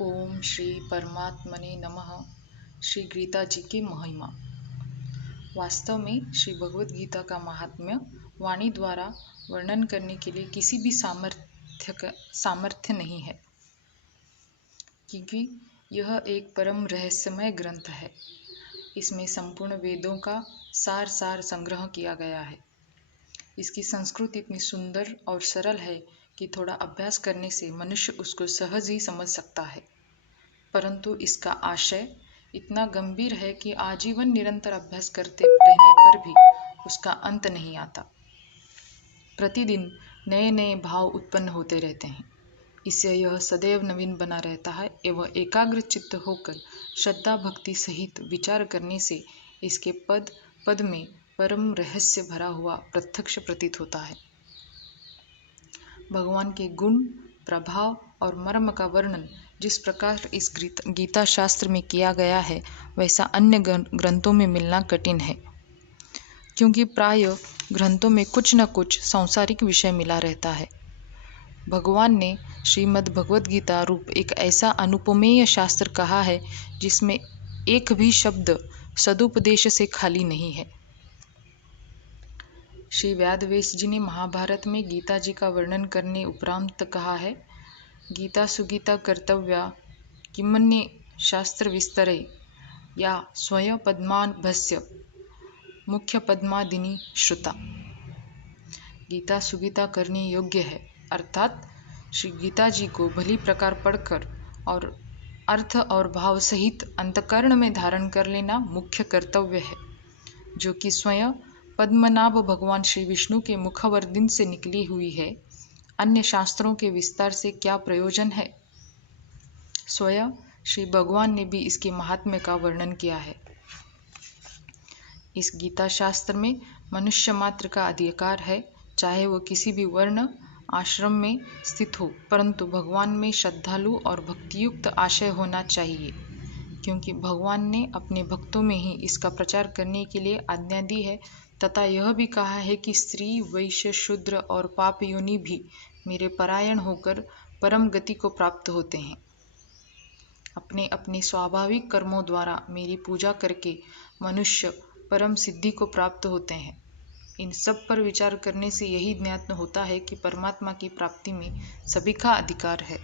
ओम श्री परमात्मने नमः। श्री गीता जी की महिमा। वास्तव में श्री भगवद गीता का महात्म्य वाणी द्वारा वर्णन करने के लिए किसी भी सामर्थ्य नहीं है, क्योंकि यह एक परम रहस्यमय ग्रंथ है। इसमें संपूर्ण वेदों का सार संग्रह किया गया है। इसकी संस्कृति इतनी सुंदर और सरल है कि थोड़ा अभ्यास करने से मनुष्य उसको सहज ही समझ सकता है, परंतु इसका आशय इतना गंभीर है कि आजीवन निरंतर अभ्यास करते रहने पर भी उसका अंत नहीं आता। प्रतिदिन नए नए भाव उत्पन्न होते रहते हैं। इससे यह सदैव नवीन बना रहता है एवं एकाग्र चित्त होकर श्रद्धा भक्ति सहित विचार करने से इसके पद पद में परम रहस्य भरा हुआ प्रत्यक्ष प्रतीत होता है। भगवान के गुण, प्रभाव और मर्म का वर्णन जिस प्रकार इस गीता शास्त्र में किया गया है, वैसा अन्य ग्रंथों में मिलना कठिन है, क्योंकि प्राय ग्रंथों में कुछ न कुछ सांसारिक विषय मिला रहता है। भगवान ने श्रीमद् भगवद गीता रूप एक ऐसा अनुपमेय शास्त्र कहा है जिसमें एक भी शब्द सदुपदेश से खाली नहीं है। श्री व्यासदेव जी ने महाभारत में गीता जी का वर्णन करने उपरांत कहा है, गीता सुगीता कर्तव्या किमन्ये शास्त्र विस्तरे या स्वयं पद्माभस्य मुख्य पद्मादिनी श्रुता। गीता सुगीता करने योग्य है, अर्थात श्री गीता जी को भली प्रकार पढ़कर और अर्थ और भाव सहित अंतकरण में धारण कर लेना मुख्य कर्तव्य है, जो कि स्वयं पद्मनाभ भगवान श्री विष्णु के मुखवर्दिन से निकली हुई है। अन्य शास्त्रों के विस्तार से क्या प्रयोजन है? स्वयं श्री भगवान ने भी इसके महात्म्य का वर्णन किया है। इस गीता शास्त्र में मनुष्य मात्र का अधिकार है, चाहे वो किसी भी वर्ण आश्रम में स्थित हो, परंतु भगवान में श्रद्धालु और भक्तियुक्त आशय होना चाहिए, क्योंकि भगवान ने अपने भक्तों में ही इसका प्रचार करने के लिए आज्ञा दी है तथा यह भी कहा है कि स्त्री, वैश्य, शूद्र और पाप योनि भी मेरे परायण होकर परम गति को प्राप्त होते हैं। अपने अपने स्वाभाविक कर्मों द्वारा मेरी पूजा करके मनुष्य परम सिद्धि को प्राप्त होते हैं। इन सब पर विचार करने से यही ज्ञात होता है कि परमात्मा की प्राप्ति में सभी का अधिकार है।